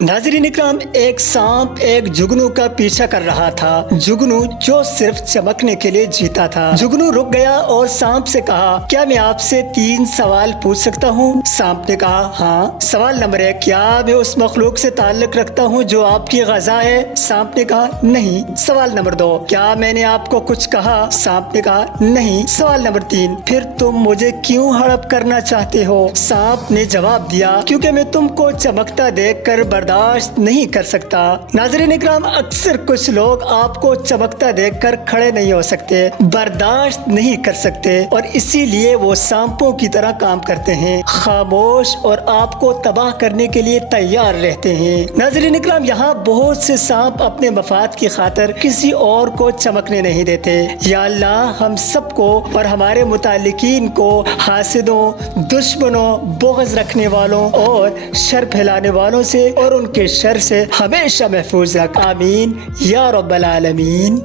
नाज़रीन इकराम, एक सांप एक जुगनू का पीछा कर रहा था। जुगनू जो सिर्फ चमकने के लिए जीता था। जुगनू रुक गया और सांप से कहा, क्या मैं आपसे 3 सवाल पूछ सकता हूँ? सांप ने कहा, हाँ। सवाल नंबर 1, क्या मैं उस मखलूक से ताल्लुक रखता हूँ जो आपकी ग़िज़ा है? सांप ने कहा, नहीं। सवाल नंबर 2, क्या मैंने आपको कुछ कहा? सांप ने कहा, नहीं। सवाल नंबर 3, फिर तुम मुझे क्यों हड़प करना चाहते हो? सांप ने जवाब दिया, क्योंकि मैं तुमको चमकता देखकर बर्दाश्त नहीं कर सकता। नाज़रीन इकराम, अक्सर कुछ लोग आपको चमकता देखकर खड़े नहीं हो सकते, बर्दाश्त नहीं कर सकते और इसीलिए वो सांपों की तरह काम करते हैं, खामोश और आपको तबाह करने के लिए तैयार रहते हैं। नाज़रीन इकराम, यहाँ बहुत से सांप अपने मफाद की खातिर किसी और को चमकने नहीं देते। या अल्लाह हम सबको और हमारे मुतालिकीन को हासिदों, दुश्मनों, बुग़्ज़ रखने वालों और शर फैलाने वालों से और उनके शर से हमेशा महफूज रख। आमीन या रब्बल आलमीन।